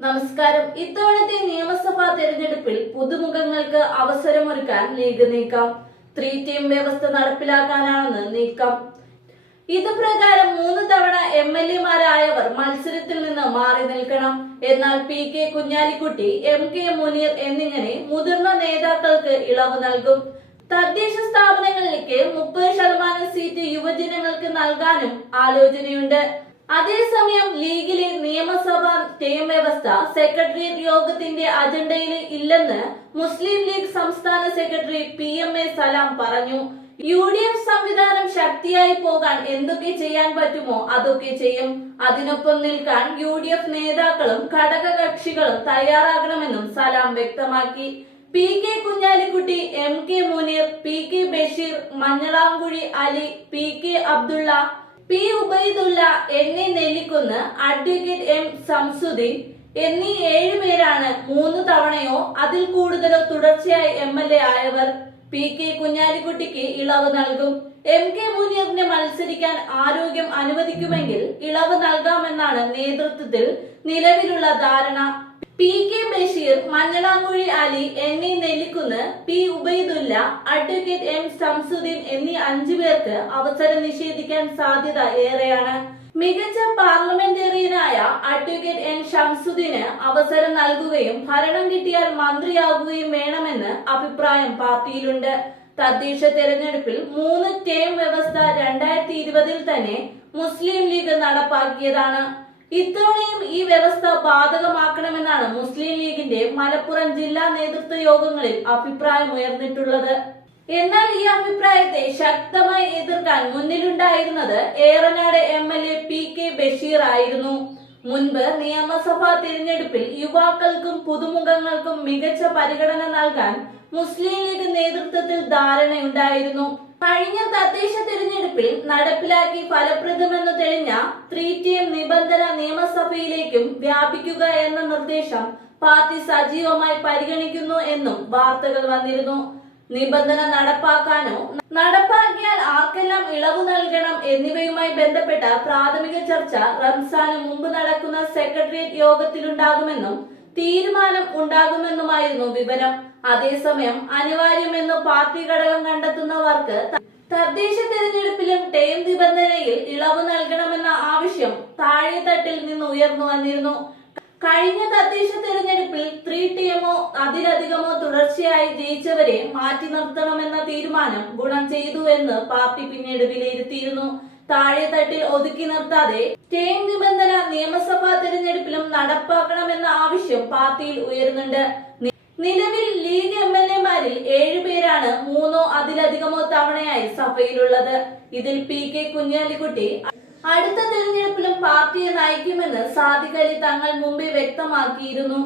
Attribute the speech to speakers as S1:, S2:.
S1: നമസ്കാരം. ഇത്തവണത്തെ നിയമസഭാ തെരഞ്ഞെടുപ്പിൽ പുതുമുഖങ്ങൾക്ക് അവസരമൊരുക്കാൻ ലീഗ് നീക്കം. ത്രീ ടീം വ്യവസ്ഥ നടപ്പിലാക്കാനാണെന്ന് നീക്കം. ഇത് പ്രകാരം മൂന്ന് തവണ എം എൽ എമാരായവർ മത്സരത്തിൽ നിന്ന് മാറി നിൽക്കണം. എന്നാൽ P K Kunhalikutty M K Muneer എന്നിങ്ങനെ മുതിർന്ന നേതാക്കൾക്ക് ഇളവ് നൽകും. തദ്ദേശ സ്ഥാപനങ്ങളിലേക്ക് മുപ്പത് ശതമാനം സീറ്റ് യുവജനങ്ങൾക്ക് നൽകാനും ആലോചനയുണ്ട്. അതേസമയം ലീഗിലെ നിയമസഭാ ടീം വ്യവസ്ഥ സെക്രട്ടേറിയറ്റ് യോഗത്തിന്റെ അജണ്ടയിൽ ഇല്ലെന്ന് മുസ്ലിം ലീഗ് സംസ്ഥാന secretary P M A Salam പറഞ്ഞു. യു ഡി എഫ് സംവിധാനം ശക്തിയായി പോകാൻ എന്തൊക്കെ ചെയ്യാൻ പറ്റുമോ അതൊക്കെ ചെയ്യും. അതിനൊപ്പം നിൽക്കാൻ യു ഡി എഫ് നേതാക്കളും ഘടകകക്ഷികളും തയ്യാറാകണമെന്നും സലാം വ്യക്തമാക്കി. P K Kunhalikutty M K Muneer P K Basheer Manjalamkuzhi Ali P K Abdulla P Ubaidulla എന്നീ നെല്ലിക്കുന്ന് അഡ്വക്കേറ്റ് എം സംസുദ്ദീൻ എന്നീ ഏഴുപേരാണ് മൂന്ന് തവണയോ അതിൽ കൂടുതലോ തുടർച്ചയായി എം എൽ എ ആയവർ. പി കെ കുഞ്ഞാലിക്കുട്ടിക്ക് ഇളവ് നൽകും. എം കെ മുനീറിന് മത്സരിക്കാൻ ആരോഗ്യം അനുവദിക്കുമെങ്കിൽ ഇളവ് നൽകാമെന്നാണ് നേതൃത്വത്തിൽ നിലവിലുള്ള ധാരണ. P K Basheer Manjalamkuzhi Ali N A Nellikkunnu P Ubaidulla advocate M Shamsuddin എന്നീ അഞ്ചു പേർക്ക് അവസരം നിഷേധിക്കാൻ സാധ്യത ഏറെയാണ്. മികച്ച പാർലമെന്റേറിയനായ അഡ്വക്കേറ്റ് എൻ ഷംസുദ്ദീന് അവസരം നൽകുകയും ഭരണം കിട്ടിയാൽ മന്ത്രിയാകുകയും വേണമെന്ന് അഭിപ്രായം പാർട്ടിയിലുണ്ട്. തദ്ദേശ തെരഞ്ഞെടുപ്പിൽ മൂന്ന് ടേം വ്യവസ്ഥ രണ്ടായിരത്തി ഇരുപതിൽ തന്നെ മുസ്ലിം ലീഗ് നടപ്പാക്കിയതാണ്. ഇത്തവണയും ഈ വ്യവസ്ഥ ബാധകമാക്കണമെന്നാണ് മുസ്ലിം ലീഗിന്റെ മലപ്പുറം ജില്ലാ നേതൃത്വ യോഗങ്ങളിൽ അഭിപ്രായം ഉയർന്നിട്ടുള്ളത്. എന്നാൽ ഈ അഭിപ്രായത്തെ ശക്തമായി എതിർക്കാൻ മുന്നിലുണ്ടായിരുന്നത് Eranad M L A P K Basheer ആയിരുന്നു. മുൻപ് നിയമസഭാ തിരഞ്ഞെടുപ്പിൽ യുവാക്കൾക്കും പുതുമുഖങ്ങൾക്കും മികച്ച പരിഗണന നൽകാൻ മുസ്ലിം ലീഗ് നേതൃത്വത്തിൽ ധാരണയുണ്ടായിരുന്നു. കഴിഞ്ഞ തദ്ദേശ തിരഞ്ഞെടുപ്പിൽ നടപ്പിലാക്കി ഫലപ്രദമെന്ന് തെളിഞ്ഞ ത്രീ ടീം നിബന്ധന നിയമസഭയിലേക്കും വ്യാപിക്കുക എന്ന നിർദ്ദേശം പാർട്ടി സജീവമായി പരിഗണിക്കുന്നു എന്നും വാർത്തകൾ വന്നിരുന്നു. നിബന്ധന നടപ്പാക്കാനോ നടപ്പാക്കിയാൽ ആർക്കെല്ലാം ഇളവ് നൽകണം എന്നിവയുമായി ബന്ധപ്പെട്ട പ്രാഥമിക ചർച്ച റംസാന് മുമ്പ് നടക്കുന്ന സെക്രട്ടേറിയറ്റ് യോഗത്തിലുണ്ടാകുമെന്നും തീരുമാനം ഉണ്ടാകുമെന്നുമായിരുന്നു വിവരം. അതേസമയം അനിവാര്യമെന്ന് പാർട്ടി ഘടകം കണ്ടെത്തുന്നവർക്ക് തദ്ദേശ തെരഞ്ഞെടുപ്പിലും ടേം നിബന്ധനയിൽ ഇളവ് നൽകണമെന്ന ആവശ്യം താഴെ തട്ടിൽ നിന്ന് ഉയർന്നു വന്നിരുന്നു. കഴിഞ്ഞ തദ്ദേശ തെരഞ്ഞെടുപ്പിൽ ത്രീ ടീമോ അതിലധികമോ തുടർച്ചയായി ജയിച്ചവരെ മാറ്റി നിർത്തണമെന്ന തീരുമാനം ഗുണം ചെയ്തു എന്ന് പാർട്ടി പിന്നീട് വിലയിരുത്തിയിരുന്നു. താഴെത്തട്ടിൽ ഒതുക്കി നിർത്താതെ സ്റ്റേ നിബന്ധന നിയമസഭാ തെരഞ്ഞെടുപ്പിലും നടപ്പാക്കണമെന്ന ആവശ്യം പാർട്ടിയിൽ ഉയരുന്നുണ്ട്. നിലവിൽ ലീഗ് എം എൽ എമാരിൽ ഏഴുപേരാണ് മൂന്നോ അതിലധികമോ തവണയായി സഭയിലുള്ളത്. ഇതിൽ പി കെ കുഞ്ഞാലിക്കുട്ടി അടുത്ത തെരഞ്ഞെടുപ്പിലും പാർട്ടിയെ നയിക്കുമെന്ന് അലി തങ്ങൾ മുമ്പേ വ്യക്തമാക്കിയിരുന്നു.